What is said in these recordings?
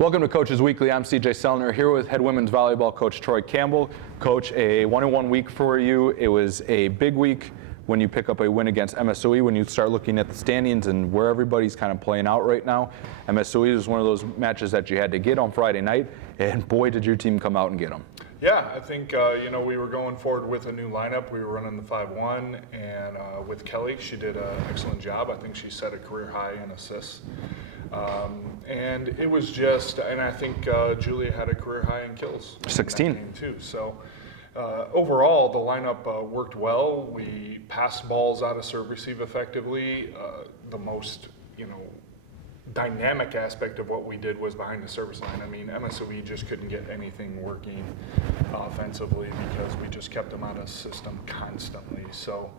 Welcome to Coaches Weekly. I'm CJ Sellner here with head women's volleyball coach Troy Campbell. Coach, a 1-1 week for you. It was a big week when you pick up a win against MSOE, when you start looking at the standings and where everybody's kind of playing out right now. MSOE is one of those matches that you had to get on Friday night, and boy, did your team come out and get them. Yeah, I think, we were going forward with a new lineup. We were running the 5-1, and with Kelly, she did an excellent job. I think she set a career high in assists. And it was just, and I think Julia had a career high in kills. 16. In that game too. So overall, the lineup worked well. We passed balls out of serve receive effectively. The most, dynamic aspect of what we did was behind the service line. I mean, MSOE just couldn't get anything working offensively because we just kept them out of system constantly. So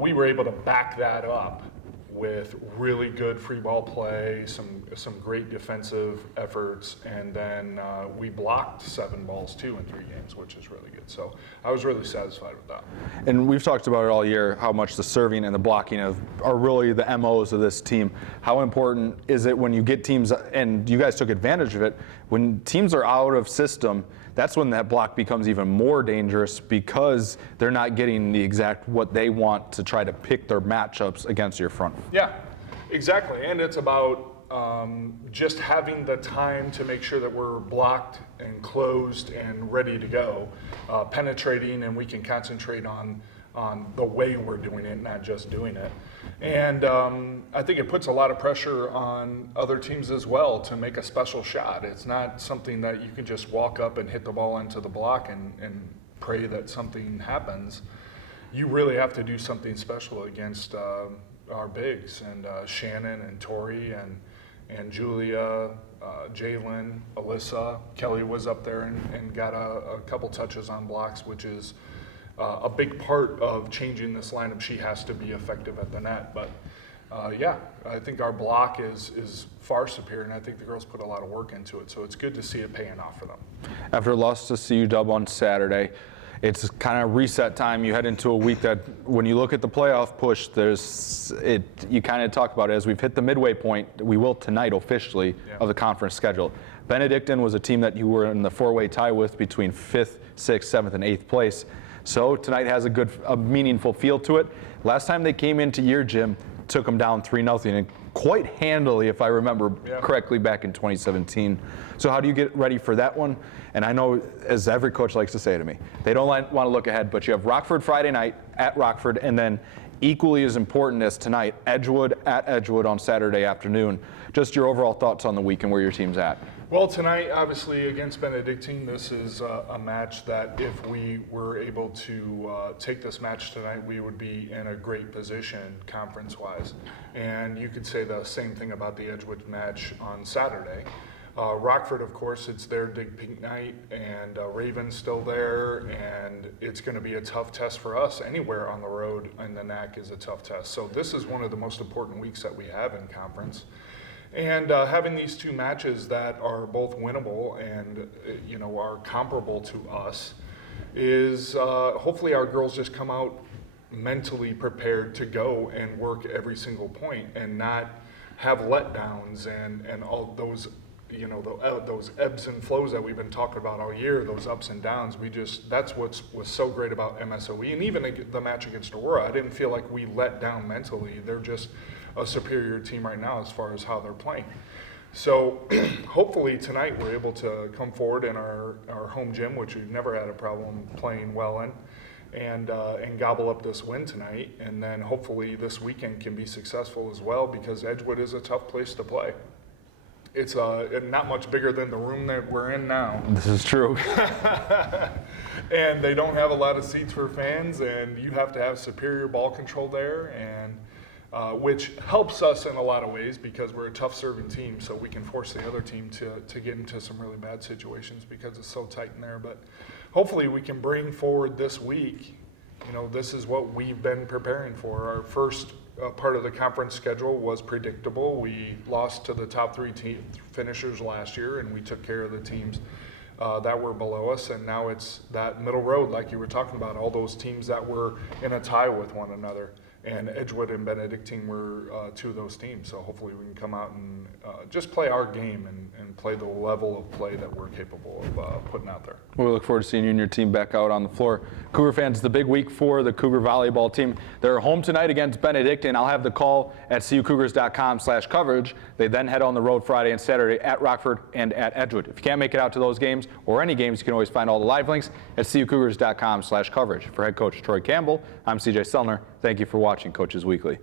we were able to back that up with really good free ball play, some great defensive efforts, and then we blocked 7 balls too in 3 games, which is really good. So I was really satisfied with that. And we've talked about it all year, how much the serving and the blocking are really the MOs of this team. How important is it when you get teams, and you guys took advantage of it, when teams are out of system, that's when that block becomes even more dangerous because they're not getting the exact what they want to try to pick their matchups against your front. Yeah, exactly. And it's about just having the time to make sure that we're blocked and closed and ready to go, penetrating, and we can concentrate on the way we're doing it, not just doing it. And I think it puts a lot of pressure on other teams as well to make a special shot. It's not something that you can just walk up and hit the ball into the block and pray that something happens. You really have to do something special against our bigs, and Shannon and Tori and Julia, Jalen, Alyssa. Kelly was up there and got a couple touches on blocks, which is a big part of changing this lineup. She has to be effective at the net. But I think our block is far superior, and I think the girls put a lot of work into it. So it's good to see it paying off for them. After a loss to CU on Saturday, it's kind of reset time. You head into a week that, when you look at the playoff push, you kind of talk about it as we've hit the midway point. We will tonight officially of the conference schedule. Benedictine was a team that you were in the 4-way tie with between 5th, 6th, 7th, and 8th place. So tonight has a meaningful feel to it. Last time they came into your gym, took them down 3-0, and quite handily, if I remember correctly, back in 2017. So how do you get ready for that one? And I know, as every coach likes to say to me, they don't want to look ahead, but you have Rockford Friday night at Rockford, and then equally as important as tonight, Edgewood at Edgewood on Saturday afternoon. Just your overall thoughts on the week and where your team's at. Well, tonight, obviously, against Benedictine, this is a match that if we were able to take this match tonight, we would be in a great position conference-wise. And you could say the same thing about the Edgewood match on Saturday. Rockford, of course, it's their Dig Pink night, and Raven's still there, and it's going to be a tough test for us. Anywhere on the road in the NAC is a tough test. So this is one of the most important weeks that we have in conference. And having these 2 matches that are both winnable and are comparable to us is hopefully our girls just come out mentally prepared to go and work every single point and not have letdowns and all those those ebbs and flows that we've been talking about all year, those ups and downs. That's what was so great about MSOE, and even the match against Aurora, I didn't feel like we let down mentally. They're just a superior team right now as far as how they're playing. So hopefully tonight we're able to come forward in our home gym, which we've never had a problem playing well in, and gobble up this win tonight. And then hopefully this weekend can be successful as well, because Edgewood is a tough place to play. It's not much bigger than the room that we're in now. This is true. And they don't have a lot of seats for fans, and you have to have superior ball control there, and which helps us in a lot of ways because we're a tough serving team, so we can force the other team to get into some really bad situations because it's so tight in there. But hopefully we can bring forward this week, this is what we've been preparing for. Our first part of the conference schedule was predictable. We lost to the top 3 finishers last year, and we took care of the teams that were below us, and now it's that middle road like you were talking about, all those teams that were in a tie with one another. And Edgewood and Benedictine were two of those teams. So hopefully we can come out and just play our game and play the level of play that we're capable of putting out there. We look forward to seeing you and your team back out on the floor. Cougar fans, the big week for the Cougar volleyball team. They're home tonight against Benedictine. I'll have the call at cucougars.com/coverage. They then head on the road Friday and Saturday at Rockford and at Edgewood. If you can't make it out to those games or any games, you can always find all the live links at cucougars.com/coverage. For head coach Troy Campbell, I'm CJ Sellner. Thank you for watching Coaches Weekly.